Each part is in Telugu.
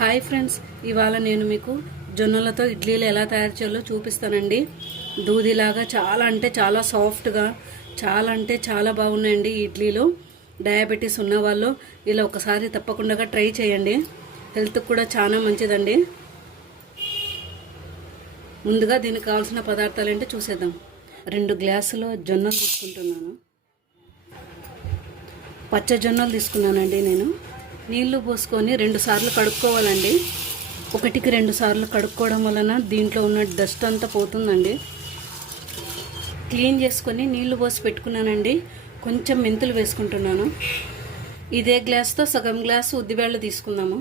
హాయ్ ఫ్రెండ్స్, ఇవాళ నేను మీకు జొన్నలతో ఇడ్లీలు ఎలా తయారు చేయాలో చూపిస్తానండి. దూదిలాగా చాలా అంటే చాలా సాఫ్ట్గా, చాలా అంటే చాలా బాగున్నాయండి ఈ ఇడ్లీలు. డయాబెటీస్ ఉన్న వాళ్ళు ఇలా ఒకసారి తప్పకుండా ట్రై చేయండి. హెల్త్కి కూడా చాలా మంచిదండి. ముందుగా దీనికి కావాల్సిన పదార్థాలు ఏంటో చూసేద్దాం. 2 గ్లాసులు జొన్నలు తీసుకుంటున్నాను. పచ్చ జొన్నలు తీసుకున్నానండి. నేను నీళ్లు పోసుకొని 2 సార్లు కడుక్కోవాలండి. 1కి 2 సార్లు కడుక్కోవడం వలన దీంట్లో ఉన్న డస్ట్ అంతా పోతుందండి. క్లీన్ చేసుకొని నీళ్లు పోసి పెట్టుకున్నానండి. కొంచెం మెంతులు వేసుకుంటున్నాను. ఇదే గ్లాస్తో సగం గ్లాసు ఉద్దిబేళ్ళు తీసుకుందాము.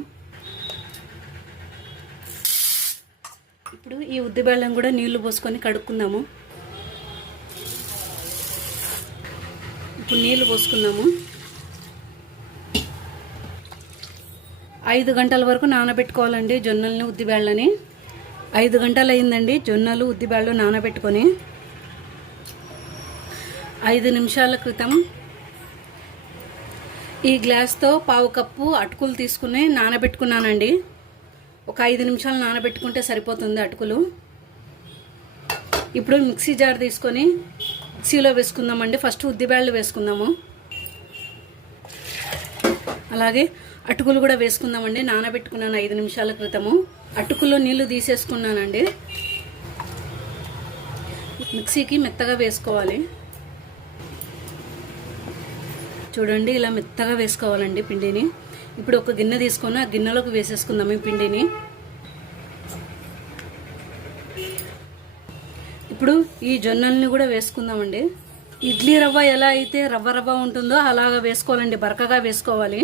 ఇప్పుడు ఈ ఉద్దిబేళ్ళను కూడా నీళ్లు పోసుకొని కడుక్కుందాము. ఇప్పుడు నీళ్లు పోసుకుందాము. 5 గంటల వరకు నానబెట్టుకోవాలండి జొన్నల్ని, ఉద్దిబేళ్ళని. 5 గంటలు అయిందండి జొన్నలు, ఉద్దిబేళ్ళు నానబెట్టుకొని. 5 నిమిషాల క్రితం ఈ గ్లాస్తో 1/2 కప్పు అటుకులు తీసుకుని నానబెట్టుకున్నానండి. ఒక 5 నిమిషాలు నానబెట్టుకుంటే సరిపోతుంది అటుకులు. ఇప్పుడు మిక్సీ జార్ తీసుకొని మిక్సీలో వేసుకుందామండి. ఫస్ట్ ఉద్దిబేళ్ళు వేసుకుందాము. అలాగే అటుకులు కూడా వేసుకుందామండి. నానబెట్టుకున్నాను 5 నిమిషాల క్రితము. అటుకుల్లో నీళ్లు తీసేసుకున్నానండి. మిక్సీకి మెత్తగా వేసుకోవాలి. చూడండి, ఇలా మెత్తగా వేసుకోవాలండి పిండిని. ఇప్పుడు ఒక గిన్నె తీసుకొని ఆ గిన్నెలోకి వేసేసుకుందాం ఈ పిండిని. ఇప్పుడు ఈ జొన్నల్ని కూడా వేసుకుందామండి. ఇడ్లీ రవ్వ ఎలా అయితే రవ్వ ఉంటుందో అలాగా వేసుకోవాలండి. బరకగా వేసుకోవాలి.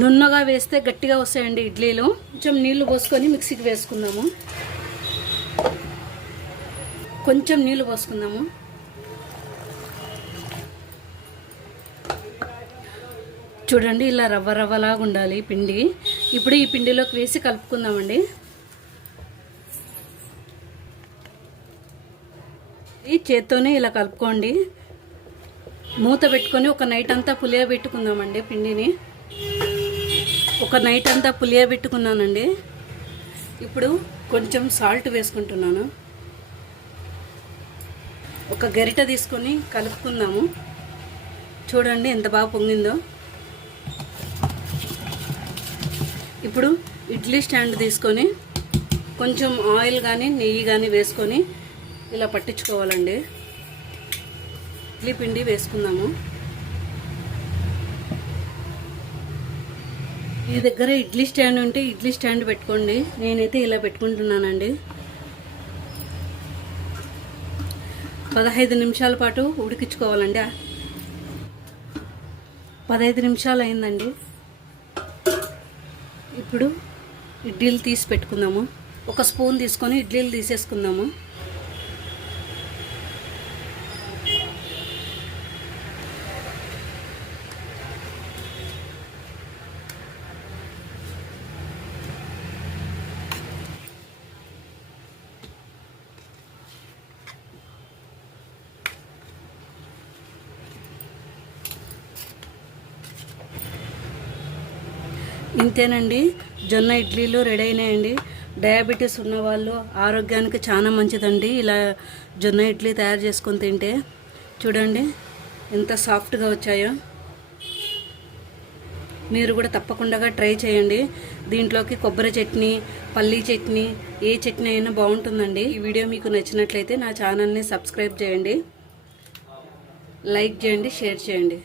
నున్నగా వేస్తే గట్టిగా వస్తాయండి ఇడ్లీలు. కొంచెం నీళ్లు పోసుకొని మిక్సీకి వేసుకుందాము. కొంచెం నీళ్లు పోసుకుందాము. చూడండి, ఇలా రవ్వలాగా ఉండాలి పిండి. ఇప్పుడు ఈ పిండిలోకి వేసి కలుపుకుందామండి. ఈ చేత్తోనే ఇలా కలుపుకోండి. మూత పెట్టుకొని ఒక నైట్ అంతా పులియబెట్టుకుందామండి పిండిని. ఒక నైట్ అంతా పులియబెట్టుకున్నానండి. ఇప్పుడు కొంచెం సాల్ట్ వేసుకుంటున్నాను. ఒక గరిట తీసుకొని కలుపుకుందాము. చూడండి ఎంత బాగా పొంగిందో. ఇప్పుడు ఇడ్లీ స్టాండ్ తీసుకొని కొంచెం ఆయిల్ కానీ నెయ్యి కానీ వేసుకొని ఇలా పట్టించుకోవాలండి. ఇడ్లీ పిండి వేసుకుందాము. మీ దగ్గర ఇడ్లీ స్టాండ్ ఉంటే ఇడ్లీ స్టాండ్ పెట్టుకోండి. నేనైతే ఇలా పెట్టుకుంటున్నానండి. 15 నిమిషాల పాటు ఉడికించుకోవాలండి. 15 నిమిషాలు అయిందండి. ఇప్పుడు ఇడ్లీలు తీసి పెట్టుకుందాము. ఒక స్పూన్ తీసుకొని ఇడ్లీలు తీసేసుకుందాము. ఇంతేనండి, జొన్న ఇడ్లీలు రెడీ అయినాయండి. డయాబెటీస్ ఉన్నవాళ్ళు ఆరోగ్యానికి చాలా మంచిదండి ఇలా జొన్న ఇడ్లీ తయారు చేసుకొని తింటే. చూడండి ఎంత సాఫ్ట్గా వచ్చాయో. మీరు కూడా తప్పకుండా ట్రై చేయండి. దీంట్లోకి కొబ్బరి చట్నీ, పల్లీ చట్నీ, ఏ చట్నీ అయినా బాగుంటుందండి. ఈ వీడియో మీకు నచ్చినట్లయితే నా ఛానల్ని సబ్స్క్రైబ్ చేయండి, లైక్ చేయండి, షేర్ చేయండి.